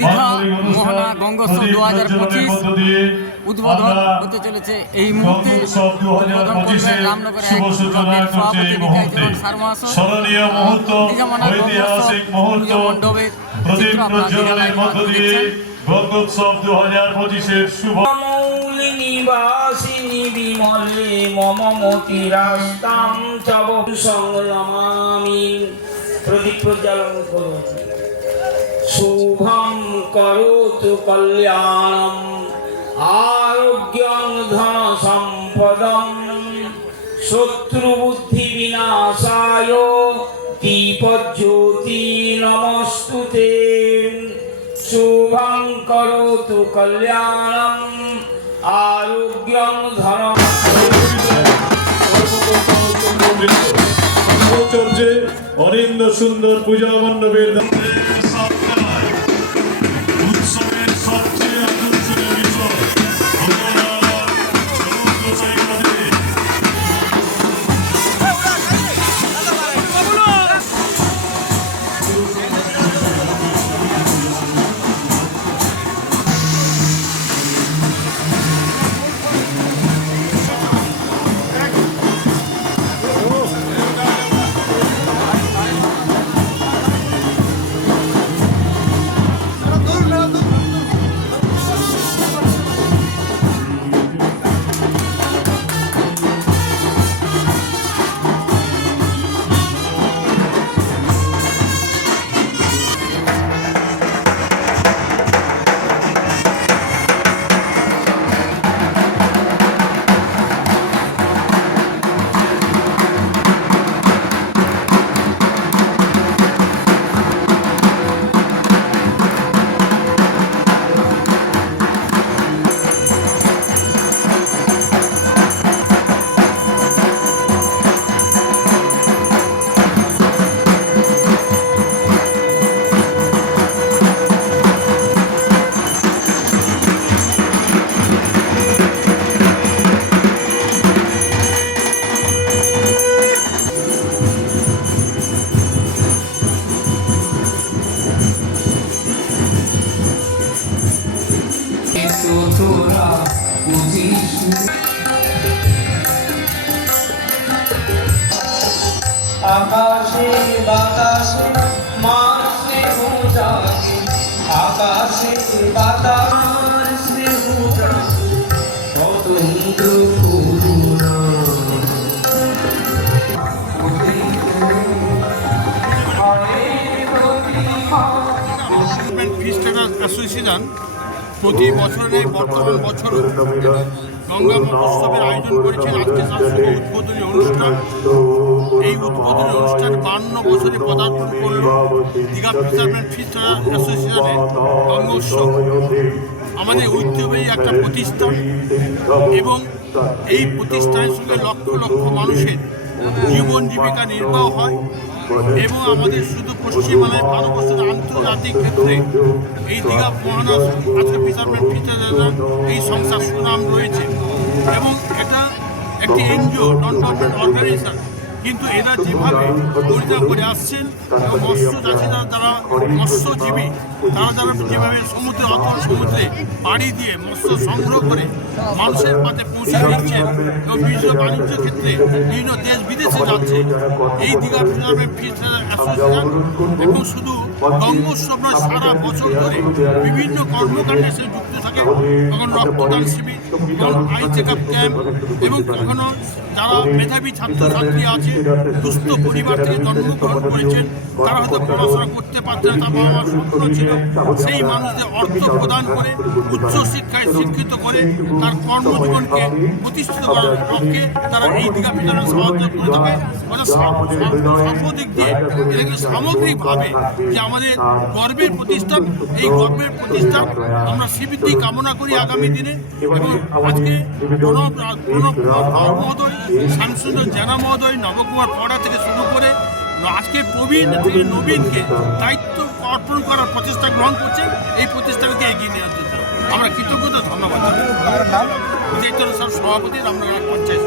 দীঘা মোহনা গঙ্গোৎসব দু হাজার পঁচিশ উদ্বোধন হতে চলেছে এই মুহূর্তে। উদ্বোধন করবেন রামনগর এক ব্লকের সভাপতি বিকাশ সার মহাশয়। স্মরণীয় দীঘা মোহনা গঙ্গোৎসব মুহূর্ত মণ্ডপের চিত্র আপনারা দীঘা লাইভ মধ্য মাধ্যমে দিয়ে দেখছেন। গঙ্গোৎসব দু হাজার পঁচিশের শুভ মৌলিনিবাসিনী বিমলে মম মতিরাস্তাম চব সংগ্রামামি। প্রদীপ প্রজ্বালন করুন। শুভম করোতু কল্যাণম, আরোগ্যং ধন সম্পদম শত্রুবুদ্ধি বিনাশায় দীপজ্যোতি নমস্তুতে। শুভং করোতু কল্যাণম, আরোগ্যং ধন অনিন্দ সুন্দর পূজা মণ্ডপের আকাশে বাতাসে মাসে উজাকে আকাশে বাতাসে অ্যাসোসিয়েশন প্রতি বছরের বর্তমান বছরও গঙ্গা মহোৎসবের আয়োজন করেছেন আজকে তার উদ্বোধনী অনুষ্ঠান। এই উদ্বোধনী অনুষ্ঠান বান্ন বছরে পদার্পণ করল দীঘা ফিস্টারম্যান ফিস্টার অ্যাসোসিয়েশনের গঙ্গা উৎসব আমাদের ঐতিহ্যবাহী একটা প্রতিষ্ঠান এবং এই প্রতিষ্ঠানের সঙ্গে লক্ষ লক্ষ মানুষের জীবন জীবিকা নির্বাহ হয়। এবং আমাদের শুধু পশ্চিমবাংলায় ভারতবর্ষের আন্তর্জাতিক ক্ষেত্রে এই দীঘা মহানা আজকে ফিশারম্যান ফিচার এই সংস্থার সুনাম রয়েছে। এবং এটা একটি এনজিও নন গভর্নমেন্ট অর্গানাইজেশন কিন্তু এরা যেভাবে পরিচালনা করে আসছেন মৎস্য চাষিরা যারা মৎস্যজীবী তারা যারা যেভাবে সমুদ্রে অথল সমুদ্রে পাড়ি দিয়ে মৎস্য সংগ্রহ করে মানুষের পাতে পৌঁছে দিচ্ছেন এবং বিশ্ব বাণিজ্য ক্ষেত্রে বিভিন্ন দেশ বিদেশে যাচ্ছে, এই দীঘা ফিশারম্যান ফিশার অ্যাসোসিয়েশন, এবং শুধু গঙ্গোৎসব নয় সারা বছর ধরে বিভিন্ন কর্মকাণ্ডে সে যুক্ত থাকে কখনো রক্তদান শিবির কখনো আই চেক আপ ক্যাম্প এবং কখনো যারা মেধাবী ছাত্রছাত্রী আছে দুস্থ পরিবার থেকে জন্মগ্রহণ করেছেন তারা হয়তো পড়াশোনা করতে পারছে না তার বাবা মার স্বপ্ন ছিল সেই মানুষদের অর্থ প্রদান করে উচ্চ শিক্ষায় শিক্ষিত করে তার কর্মজীবনকে প্রতিষ্ঠিত করার লক্ষ্যে তারা এই দিঘা পিছনে সাহায্য করে থাকে সর্বদিক দিয়ে এটা কিন্তু সামগ্রিকভাবে যে আমাদের গর্বের প্রতিষ্ঠান এই গর্বের প্রতিষ্ঠান আমরা শ্রীবৃদ্ধি কামনা করি আগামী দিনে এবং আজকে মহোদয় শামসুন্দর জানা মহোদয় নবকুমার পড়া থেকে শুরু করে আজকে প্রবীণ থেকে নবীনকে দায়িত্ব অর্পণ করার প্রচেষ্টা গ্রহণ করছে এই প্রতিষ্ঠানকে এগিয়ে নেওয়ার জন্য আমরা কৃতজ্ঞতা ধন্যবাদ সভাপতি, রামনগর পঞ্চায়েত